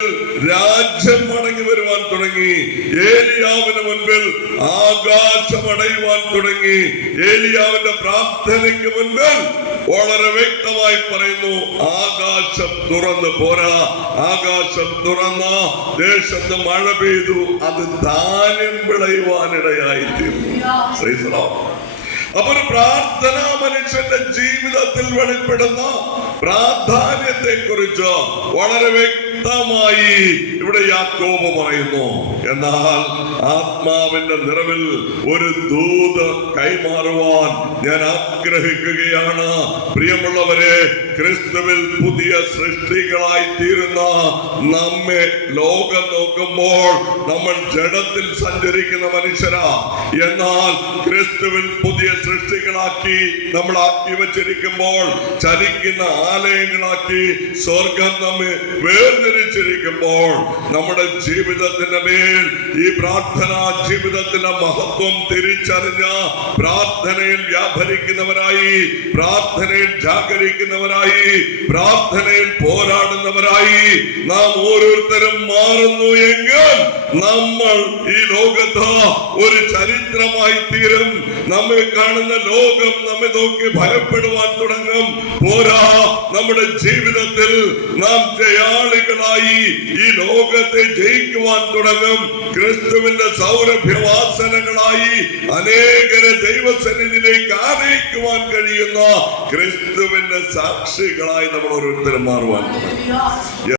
രാജ്യം മടങ്ങി വരുവാൻ തുടങ്ങി. ഏലിയാവിന് മുൻപിൽ ആകാശം അടയുവാൻ തുടങ്ങി. ഏലിയാവിന്റെ പ്രാർത്ഥനയ്ക്ക് മുൻപിൽ വളരെ വ്യക്തമായി പറയുന്നു, ആകാശം തുറന്നു പോരാ. ആകാശം തുറന്ന ദേശത്ത് മഴ പെയ്തു, അത് ധാന്യം വിളയുവാനിടയായി തീർന്നു. അപ്പൊ ഒരു പ്രാർത്ഥന മനുഷ്യന്റെ ജീവിതത്തിൽ വെളിപ്പെടുന്ന പ്രാധാന്യത്തെ കുറിച്ച് വളരെ വ്യക്തമായി ഇവിടെ യാക്കോബ് പറയുന്നു. എന്നാൽ ആത്മാവിന്റെ നിറവിൽ ഒരു ദൂത് കൈമാറുവാൻ ഞാൻ ആഗ്രഹിക്കുകയാണ്. പ്രിയമുള്ളവരെ, ക്രിസ്തുവിൽ പുതിയ സൃഷ്ടികളായി തീരുന്ന നമ്മെ ലോകം നോക്കുമ്പോൾ നമ്മൾ ജഡത്തിൽ സഞ്ചരിക്കുന്ന മനുഷ്യരാ. എന്നാൽ ക്രിസ്തുവിൽ പുതിയ സൃഷ്ടികളാക്കി നമ്മളാക്കി വച്ചിരിക്കുമ്പോൾ, ചലിക്കുന്ന ആലയങ്ങളാക്കി സ്വർഗം നമ്മെ വേർതിരിച്ചിരിക്കുമ്പോൾ, നമ്മുടെ ജീവിതത്തിന്റെ മേൽ ഈ പ്രാർത്ഥനാ ജീവിതത്തിന്റെ മഹത്വം തിരിച്ചറിഞ്ഞ പ്രാർത്ഥനയിൽ വ്യാപരിക്കുന്നവരായി, പ്രാർത്ഥനയിൽ ജാഗരിക്കുന്നവരായി, പ്രാർത്ഥനയിൽ പോരാടുന്നവരായി നാം ഓരോരുത്തരും മാറുന്നു എങ്കിൽ നമ്മൾ ഈ ലോകത്ത് ഒരു ചരിത്രമായി തീരും. നമ്മെ കാണുന്ന ലോകം നമ്മെ നോക്കി ഭയപ്പെടുവാൻ തുടങ്ങും. പോരാ, നമ്മുടെ ജീവിതത്തിൽ നാം ജയാളികളായി ഈ ലോകത്തെ ജയിക്കുവാൻ തുടങ്ങും. ക്രിസ്തുവിന്റെ സൗരഭ്യവാസനകളായി അനേകരെ ദൈവസന്നിധിയിലേക്ക് ആനയിക്കുവാൻ കഴിയുന്ന ക്രിസ്തുവിന്റെ സാക്ഷികളായി നമ്മൾ ഓരോരുത്തരും മാറുവാൻ തുടങ്ങും.